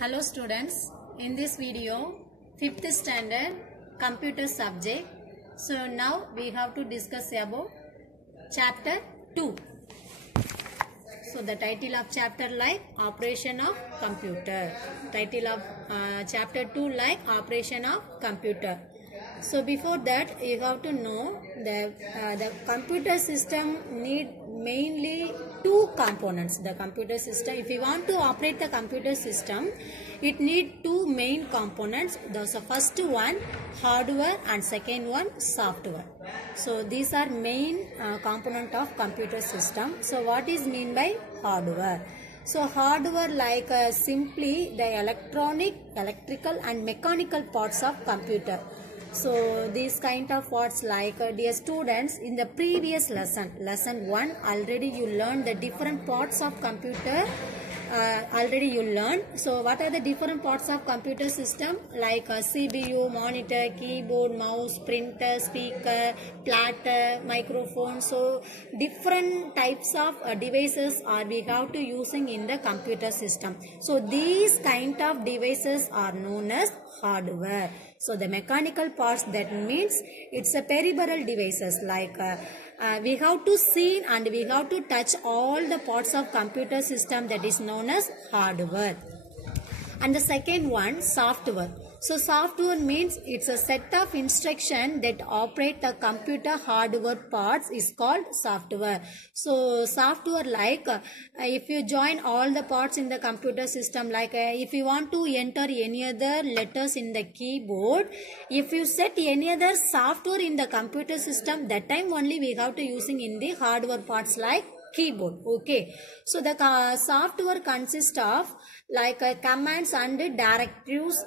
Hello students, in this video 5th standard computer subject. So now we have to discuss about chapter 2. So the title of chapter like operation of computer. Title of chapter 2 like operation of computer. So before that you have to know the computer system need mainly two components. The computer system, if you want to operate the computer system, it need two main components. The first one hardware and second one software. So these are main component of computer system. So what is mean by hardware? So hardware like simply the electrical and mechanical parts of computer. So these kind of parts like dear students, in the previous lesson 1 already you learned the different parts of computer. Already you learned. So what are the different parts of computer system like CPU, monitor, keyboard, mouse, printer, speaker, platter, microphone. So different types of devices are we have to using in the computer system. So these kind of devices are known as hardware. So the mechanical parts, that means it's a peripheral devices like we have to see and we have to touch all the parts of computer system, that is known as hardware. And the second one, software. So software means it's a set of instructions that operate the computer hardware parts is called software. So software like if you join all the parts in the computer system, like if you want to enter any other letters in the keyboard, if you set any other software in the computer system, that time only we have to using in the hardware parts like keyboard. Okay, so the software consists of like commands and directives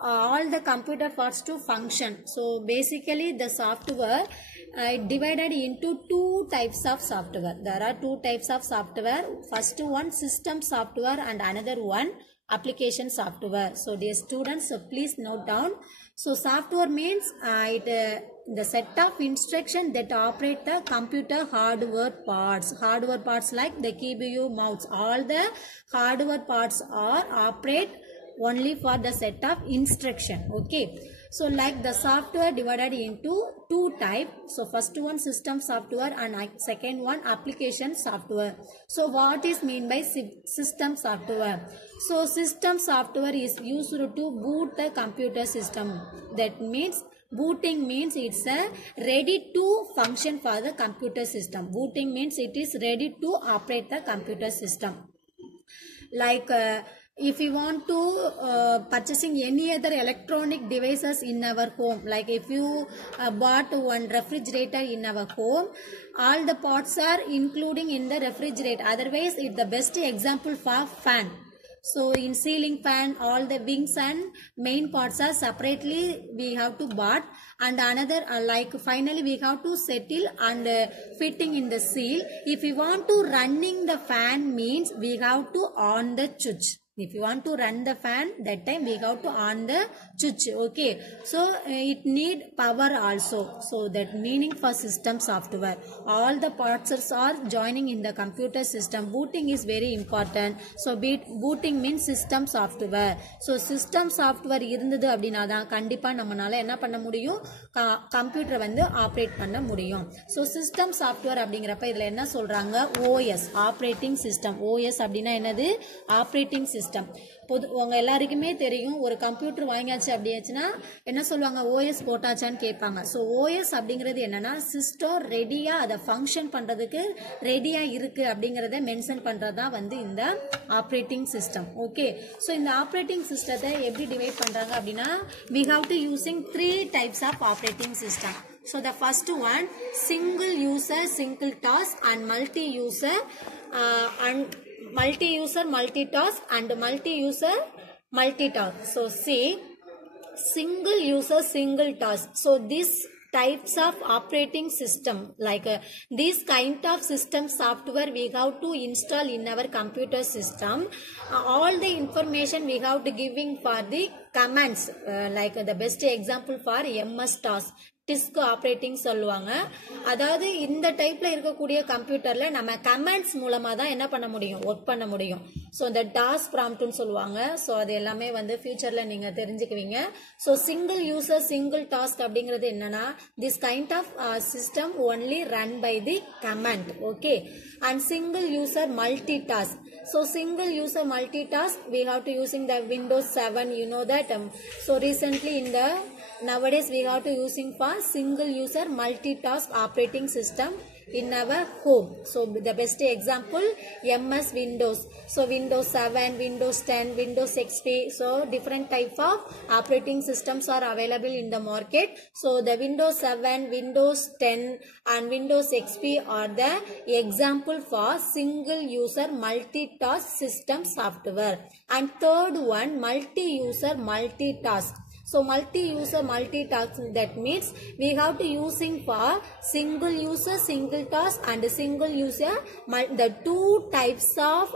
all the computer parts to function. So basically the software divided into two types of software. There are two types of software. First one system software and another one application software. So dear students, so please note down. So software means the set of instructions that operate the computer hardware parts. Hardware parts like the CPU, mouse, all the hardware parts are operate only for the set of instruction. Okay, so like the software divided into two types. So first one system software and second one application software. So what is mean by system software? So system software is used to boot the computer system. That means booting means it's a ready to function for the computer system. Booting means it is ready to operate the computer system. Like if you want to purchasing any other electronic devices in our home, like if you bought one refrigerator in our home, all the parts are including in the refrigerator. Otherwise it's the best example for fan. So in ceiling fan, all the wings and main parts are separately we have to bought, and another like finally we have to settle and fitting in the seal. If you want to running the fan means we have to on the switch. If you want to run the fan, that time we have to on the switch. Okay, so it need power also. So that meaning for system software, all the parts are joining in the computer system. Booting is very important. So booting means system software. So system software இருந்தது அப்படினா தான் கண்டிப்பா நம்மனால என்ன பண்ண முடியும், கம்ப்யூட்டர் வந்து ஆபரேட் பண்ண முடியும். So system software அப்படிங்கறப்ப இதுல என்ன சொல்றாங்க, OS ஆபரேட்டிங் சிஸ்டம். OS அப்படினா என்னது, ஆபரேட்டிங் சிஸ்டம். உங்க எல்லாருக்குமே தெரியும், ஒரு கம்ப்யூட்டர் வாங்கியாச்சு அப்படியாச்சுன்னா என்ன சொல்லுவாங்க, OS போட்டாச்சான்னு கேட்பாங்க. ஸோ OS அப்படிங்கிறது என்னன்னா சிஸ்டம் ரெடியா அதை ஃபங்க்ஷன் பண்றதுக்கு ரெடியா இருக்கு அப்படிங்கறத மென்ஷன் பண்றதா வந்து இந்த ஆபரேட்டிங் சிஸ்டம். ஓகே, ஸோ இந்த ஆபரேட்டிங் சிஸ்டத்தை எப்படி டிவைட் பண்றாங்க அப்படின்னா we have to using 3 types of operating system. So the first one, single user single task and multi-user and multi-user multitask and multi-user multitask. So see, single user single task. So these types of operating system, like these kind of system software we have to install in our computer system. All the information we have to giving for the commands, like the best example for MS task. Disk operating சொல்லுவாங்க. அதாவது இந்த டைப்ல இருக்கக்கூடிய கம்ப்யூட்டர்ல நம்ம கமாண்ட்ஸ் மூலமா தான் என்ன பண்ண முடியும், ஒர்க் பண்ண முடியும். ஸோ இந்த டாஸ்க் ப்ராம்ப்ட்னு சொல்லுவாங்க. ஸோ அது எல்லாமே வந்து ஃபியூச்சர்ல நீங்க தெரிஞ்சுக்குவீங்க. So single user single task அப்படிங்கிறது என்னன்னா, this kind of system only run by the command. Okay. And single user multi task. So single user multitask, we have to using the Windows 7, you know that. So recently in the nowadays we have to using for single user multitask operating system in our home. So the best example MS Windows. So Windows 7, Windows 10, Windows XP. So different type of operating systems are available in the market. So the Windows 7, Windows 10 and Windows XP are the example for single user multitask system software. And third one, multi-user multitask. So multi-user multitask, that means we have to using for single user single task and single user, the two types of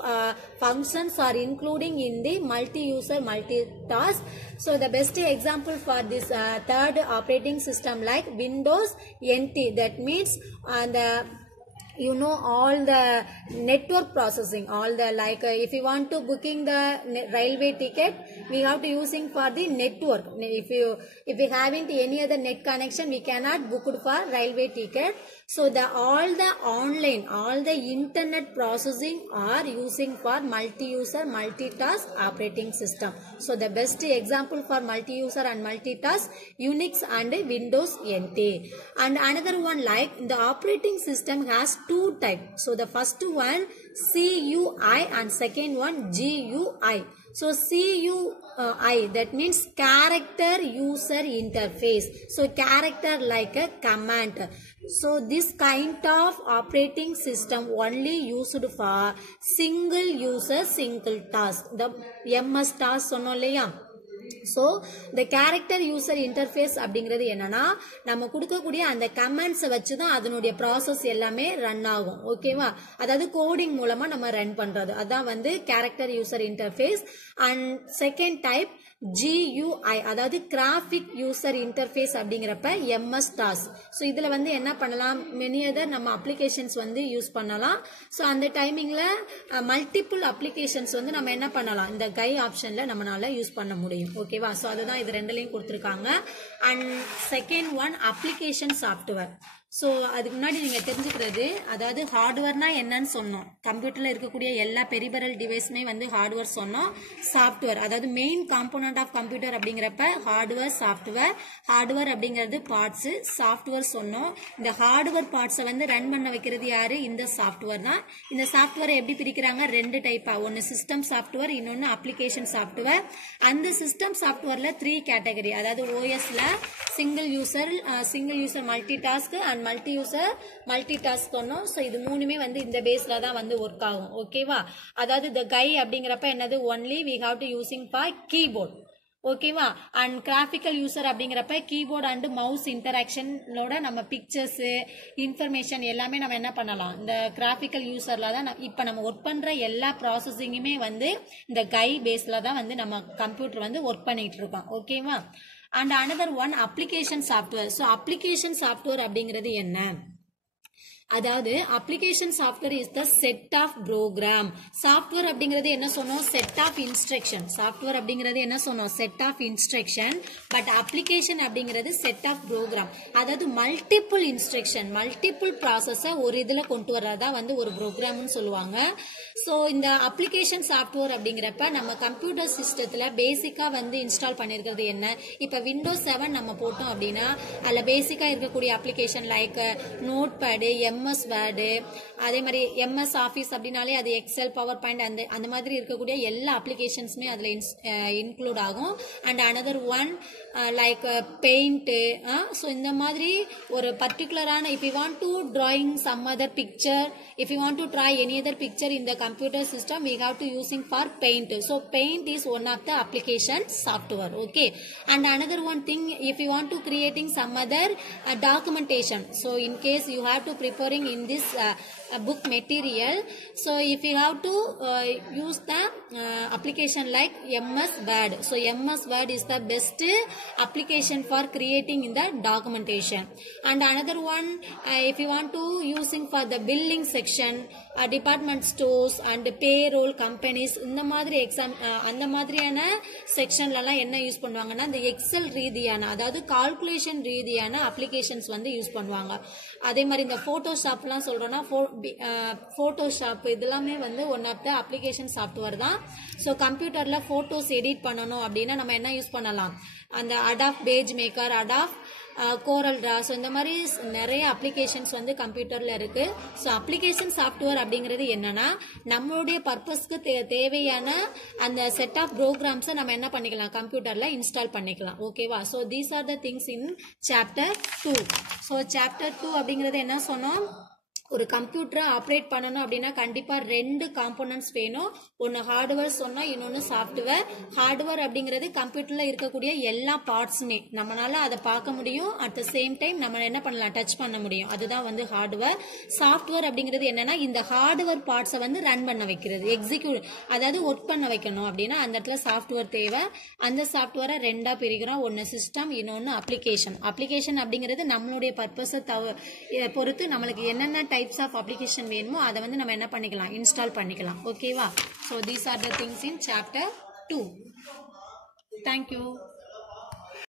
functions are including in the multi-user multitask. So the best example for this third operating system like Windows NT, that means the you know all the network processing, all the like if you want to booking the railway ticket, we have to using for the network. If you haven't any other net connection, we cannot book it for railway ticket. So all the online, all the internet processing are using for multi-user multitask operating system. So the best example for multi-user and multitask, Unix and Windows NT. And another one like the operating system has two types. So the first one CUI and second one GUI. So CUI, that means character user interface. So character like a command. So this kind of operating system only used for single user single task. The MS task சொன்னோம்லையா. So இந்த character user interface அப்படிங்கிறது என்னன்னா, நம்ம கொடுக்கக்கூடிய அந்த கமெண்ட்ஸை வச்சு தான் அதனுடைய ப்ராசஸ் எல்லாமே ரன் ஆகும். ஓகேவா? அதாவது கோடிங் மூலமா நம்ம ரன் பண்றது, அதான் வந்து character user interface. And second type GUI, அதாவது கிராஃபிக் யூசர் இன்டர்ஃபேஸ் அப்படிங்கிறப்ப MS டாஸ்க். ஸோ இதுல வந்து என்ன பண்ணலாம், மெனி அதர் நம்ம அப்ளிகேஷன்ஸ் வந்து யூஸ் பண்ணலாம். ஸோ அந்த டைமிங்ல மல்டிபிள் அப்ளிகேஷன்ஸ் வந்து நம்ம என்ன பண்ணலாம், இந்த கை ஆப்ஷன்ல நம்மளால யூஸ் பண்ண முடியும். ஓகேவா? ஸோ அதுதான் இது ரெண்டுலையும் கொடுத்துருக்காங்க. And second one application software. So அதுக்கு முன்னாடி நீங்க தெரிஞ்சுக்கிறது, அதாவது ஹார்ட்வேர்னா என்னன்னு சொன்னோம். கம்ப்யூட்டர்ல இருக்கக்கூடிய எல்லா பெரிபரல் டிவைஸுமே வந்து ஹார்ட்வேர் சொன்னோம். சாஃப்ட்வேர் அதாவது மெயின் காம்போனன்ட் ஆஃப் கம்ப்யூட்டர் அப்படிங்கிறப்ப ஹார்ட்வேர் சாஃப்ட்வேர். ஹார்ட்வேர் அப்படிங்கிறது பார்ட்ஸ், சாஃப்ட்வேர் சொன்னோம். இந்த ஹார்ட்வேர் பார்ட்ஸை வந்து ரன் பண்ண வைக்கிறது யாரு, இந்த சாஃப்ட்வேர் தான். இந்த சாஃப்ட்வேரை எப்படி பிரிக்கிறாங்க, ரெண்டு டைப்பா, ஒன்னு சிஸ்டம் சாஃப்ட்வேர், இன்னொன்னு அப்ளிகேஷன் சாஃப்ட்வேர். அந்த சிஸ்டம் சாஃப்ட்வேர்ல 3 கேட்டகரி, அதாவது ஓஎஸ்ல single user multi task and multi user multi task சொன்னோம். ஸோ இது மூணுமே வந்து இந்த பேஸ்ல தான் வந்து ஒர்க் ஆகும். ஓகேவா? அதாவது இந்த கை அப்படிங்கிறப்ப என்னது, only we have to using for keyboard. ஓகேவா? அண்ட் கிராஃபிக்கல் யூசர் அப்படிங்கிறப்ப கீபோர்ட் அண்ட் மவுஸ் இன்டராக்ஷனோட நம்ம பிக்சர்ஸ் இன்ஃபர்மேஷன் எல்லாமே நம்ம என்ன பண்ணலாம், இந்த கிராஃபிக்கல் யூசர்ல தான் இப்ப நம்ம ஒர்க் பண்ற எல்லா ப்ராசஸிங்குமே வந்து இந்த கை பேஸ்ல தான் வந்து நம்ம கம்ப்யூட்டர் வந்து ஒர்க் பண்ணிட்டு இருக்கோம். ஓகேவா? And another one application software. So application software அப்படிங்கிறது என்ன, அதாவது application software is the set of program. Software அப்படிங்கிறது என்ன சொன்னோம், செட் ஆஃப் இன்ஸ்ட்ரக்ஷன். சாஃப்ட்வேர் அப்படிங்கிறது என்ன சொன்னோம், set of instruction. But application அப்படிங்கிறது செட் ஆஃப் ப்ரோக்ராம். அதாவது மல்டிபிள் இன்ஸ்ட்ரக்ஷன், மல்டிபிள் ப்ராசஸை ஒரு இதுல கொண்டு வர்றதா வந்து ஒரு ப்ரோக்ராம்னு சொல்லுவாங்க. ஸோ இந்த அப்ளிகேஷன் சாஃப்ட்வேர் அப்படிங்கிறப்ப நம்ம கம்ப்யூட்டர் சிஸ்டத்துல பேசிக்கா வந்து இன்ஸ்டால் பண்ணிருக்கிறது என்ன, இப்ப Windows 7 நம்ம போட்டோம் அப்படின்னா அதுல பேசிக்கா இருக்கக்கூடிய application like notepad, MS Word, அதே மாதிரி MS ஆஃபீஸ் அப்படின்னாலே அது எக்ஸல், பவர் பாயிண்ட், அந்த மாதிரி இருக்கக்கூடிய எல்லா அப்ளிகேஷன்ஸுமே அதுல இன்க்ளூட் ஆகும். And another one like paint. So இந்த மாதிரி ஒரு பர்டிகுலரான if you want to drawing some other picture, if you want to try any other picture in the computer system, we have to using for paint. So paint is one of the application software. Okay. And another one thing, if you want to creating some other documentation, so in case you have to preparing in this book material. So if you have to use the application like MS Word. So MS Word is the best application for creating in the documentation. And another one, if you want to using for the billing section, department stores and payroll companies, இந்த மாதிரி அந்த மாதிரியான செக்ஷன்லலாம் என்ன யூஸ் பண்ணுவாங்கன்னா இந்த எக்ஸல் ரீதியான அதாவது கால்குலேஷன் ரீதியான அப்ளிகேஷன்ஸ் வந்து யூஸ் பண்ணுவாங்க. அதே மாதிரி இந்த போட்டோஷாப்லாம் சொல்றோம்னா போட்டோஷாப் இதெல்லாமே வந்து one of the application software தான். ஸோ கம்ப்யூட்டர்ல போட்டோஸ் எடிட் பண்ணணும் அப்படின்னா நம்ம என்ன யூஸ் பண்ணலாம், அந்த Adobe Page Maker, Adobe Corel Draw, so இந்த மாதிரி நிறைய அப்ளிகேஷன்ஸ் வந்து கம்ப்யூட்டர்ல இருக்கு. ஸோ அப்ளிகேஷன் சாஃப்ட்வேர் அப்படிங்கிறது என்னன்னா நம்மளுடைய பர்பஸ்க்கு தேவையான அந்த செட் ஆஃப் ப்ரோக்ராம்ஸை நம்ம என்ன பண்ணிக்கலாம், கம்ப்யூட்டர்ல இன்ஸ்டால் பண்ணிக்கலாம். ஓகேவா? So these are the things in chapter 2. So chapter 2 அப்படிங்கிறது என்ன சொன்னோம், ஒரு கம்ப்யூட்டரை ஆப்ரேட் பண்ணணும் அப்படின்னா கண்டிப்பா 2 காம்போனன்ட்ஸ் வேணும். ஒன்னு ஹார்ட்வேர் சொன்னா இன்னொன்னு சாஃப்ட்வேர். ஹார்ட்வேர் அப்படிங்கிறது கம்ப்யூட்டர்ல இருக்கக்கூடிய எல்லா பார்ட்ஸுமே நம்மளால அதை பார்க்க முடியும், அட் த சேம் டைம் நம்ம என்ன பண்ணலாம், டச் பண்ண முடியும். அதுதான் வந்து ஹார்ட்வேர். சாஃப்ட்வேர் அப்படிங்கிறது என்னன்னா இந்த ஹார்ட்வேர் பார்ட்ஸை வந்து ரன் பண்ண வைக்கிறது, எக்ஸிக்யூட் அதாவது ஒர்க் பண்ண வைக்கணும் அப்படின்னா அந்த இடத்துல சாஃப்ட்வேர் தேவை. அந்த சாஃப்ட்வேரை 2ஆ பிரிக்கிறோம், ஒன்னு சிஸ்டம், இன்னொன்னு அப்ளிகேஷன். அப்ளிகேஷன் அப்படிங்கிறது நம்மளுடைய பர்பஸை பொறுத்து நம்மளுக்கு என்னென்ன டைப்ஸ் ஆஃப் அப்ளிகேஷன் வேணுமோ அதை வந்து நம்ம என்ன பண்ணிக்கலாம், இன்ஸ்டால் பண்ணிக்கலாம். ஓகேவா? So these are the things in chapter 2. தேங்க்யூ.